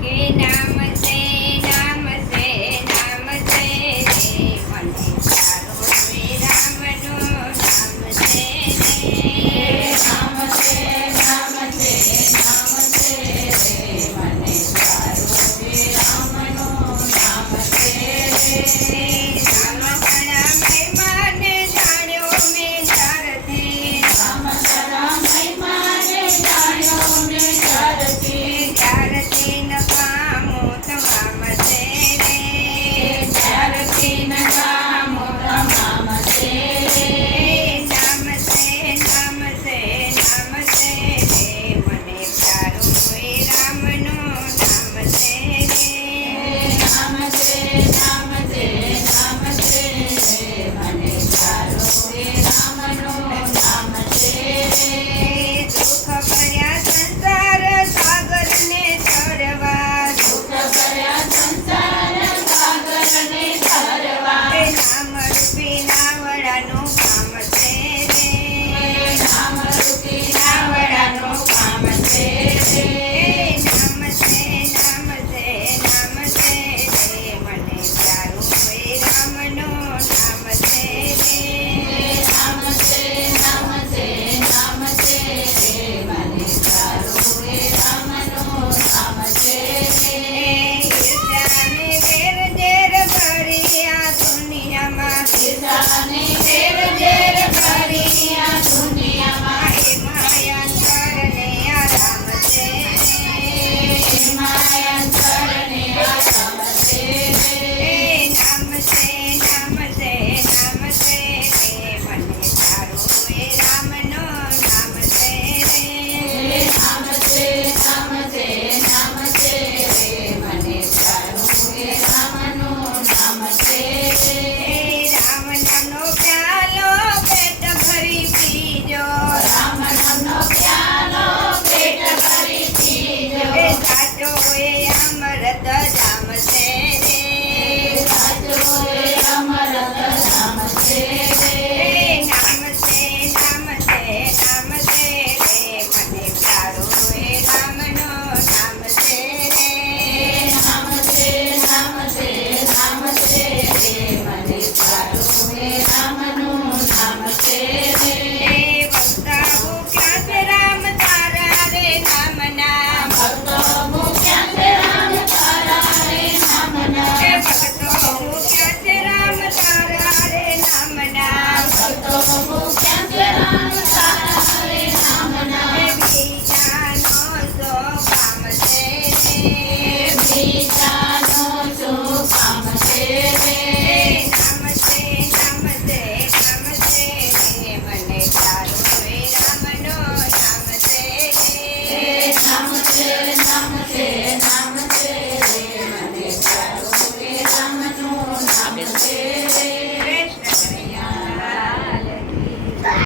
કે નામ છે નામ છે નામ છે રે મને તારો રે રામનું નામ છે રે નામ છે નામ છે નામ છે રે મને તારો રે રામનું નામ છે રે રામ તારા મહિમાને જાણ્યો મેં ત્યારથી રામ તારા મહિમાને જાણ્યો મેં ત્યારથી ત્યારથી નકામું તમામ છે રે ત્યારથી નકામો તમામ છે રે નામ છે નામ છે નામ છે રે મને તારું એ રામનું નામ છે રે નામ છે નામ છે નામ છે રે મને તારો રે રામનું નામ છે રે દુઃખ ભર્યા સંસાર સાગરને તરવા દુઃખ ભર્યા સંસાર સાગરને તરવા નામ રૂપી નાવડાનું કામ છે રે નામ રૂપી નાવડાનું કામ છે રે